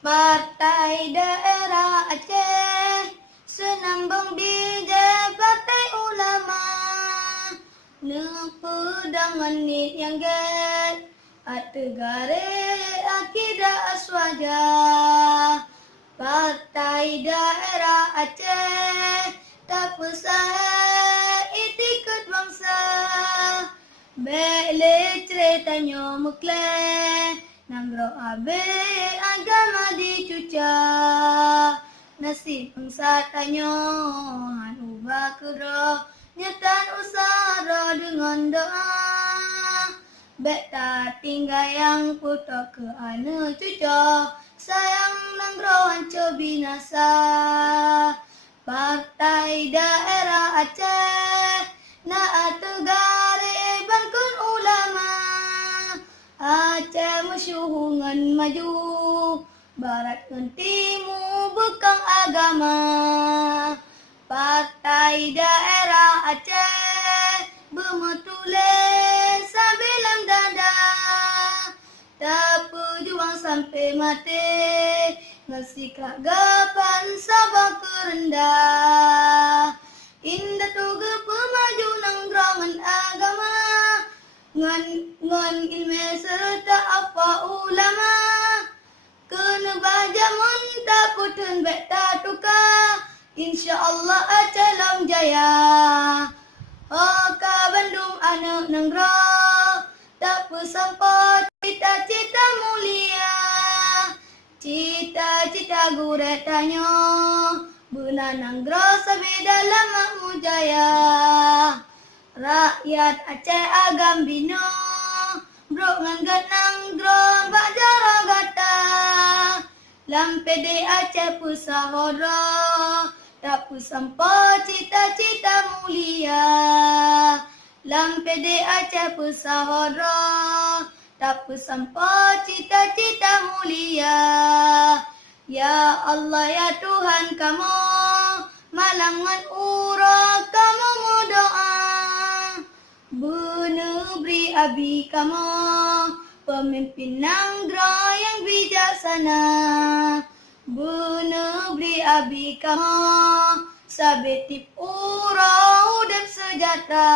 Partai Daerah Aceh, Senambung DJ Partai Ulama, Nepedangan nit yang get, Ategare Akidah Aswaja. Partai Daerah Aceh, tak pesah etiket bangsa. Bele ceritanya mukle, Nanggro abe agama dicuca. Nasib bangsa tanya han ubah kero, nyetan usara dengan doa. Bek tak tinggal yang putok ke ane cuca, sayang nanggro hancur binasa. Partai Daerah Aceh, na tegare bangkun ulama. Aceh masyuhungan maju, barat dan timur bekang agama. Partai Daerah Aceh, bermetulis sabilam dada. Tak berjuang sampai mati, ngasih kagapan sabah kerendah. Indah tuga pemaju nangrangan agama, ngan ilmu serta apa ulama. Kena bajak muntah putun bek tak tukar, InsyaAllah Aceh long jaya. Oka Bandung anak nenggro, tak pesampa cita-cita mulia. Cita-cita gurek tanya, benar nenggro sabi dalam makmu jaya. Rakyat Aceh agam bina, bro ngan nenggro bak jara gata. Lampede Aceh pusahara, tak pesampa cita-cita mulia. Lampede Aceh pusahara, tak pesampa cita-cita mulia. Ya Allah ya Tuhan kamu, malangan ura kamu doa. Benebri abi kamu, pemimpin nanggro yang bijaksana. Benebri abi kamu, sabetip ura dan sejahtera.